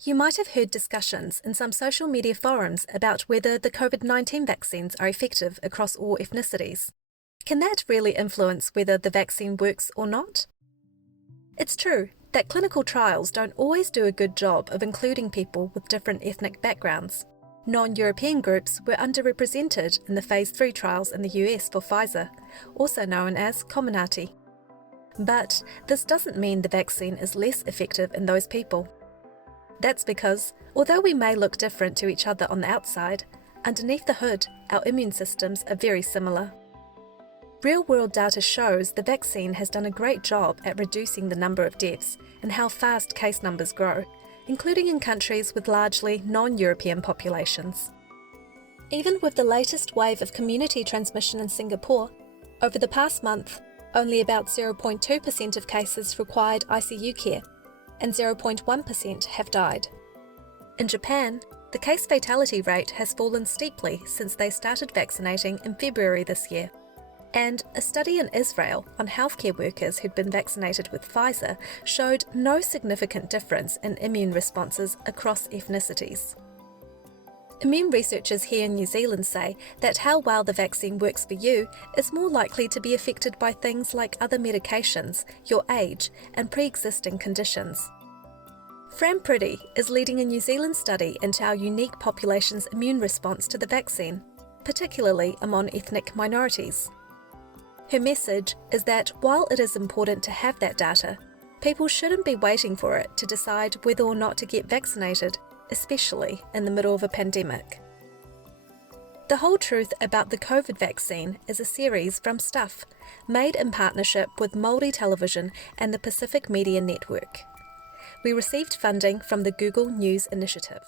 You might have heard discussions in some social media forums about whether the COVID-19 vaccines are effective across all ethnicities. Can that really influence whether the vaccine works or not? It's true that clinical trials don't always do a good job of including people with different ethnic backgrounds. Non-European groups were underrepresented in the Phase 3 trials in the US for Pfizer, also known as Comirnaty. But this doesn't mean the vaccine is less effective in those people. That's because, although we may look different to each other on the outside, underneath the hood, our immune systems are very similar. Real-world data shows the vaccine has done a great job at reducing the number of deaths and how fast case numbers grow, including in countries with largely non-European populations. Even with the latest wave of community transmission in Singapore, over the past month, only about 0.2% of cases required ICU care, and 0.1% have died. In Japan, the case fatality rate has fallen steeply since they started vaccinating in February this year. And a study in Israel on healthcare workers who'd been vaccinated with Pfizer showed no significant difference in immune responses across ethnicities. Immune researchers here in New Zealand say that how well the vaccine works for you is more likely to be affected by things like other medications, your age, and pre-existing conditions. Fran Priddy is leading a New Zealand study into our unique population's immune response to the vaccine, particularly among ethnic minorities. Her message is that while it is important to have that data, people shouldn't be waiting for it to decide whether or not to get vaccinated, especially in the middle of a pandemic. The Whole Truth About the COVID Vaccine is a series from Stuff, made in partnership with Māori Television and the Pacific Media Network. We received funding from the Google News Initiative.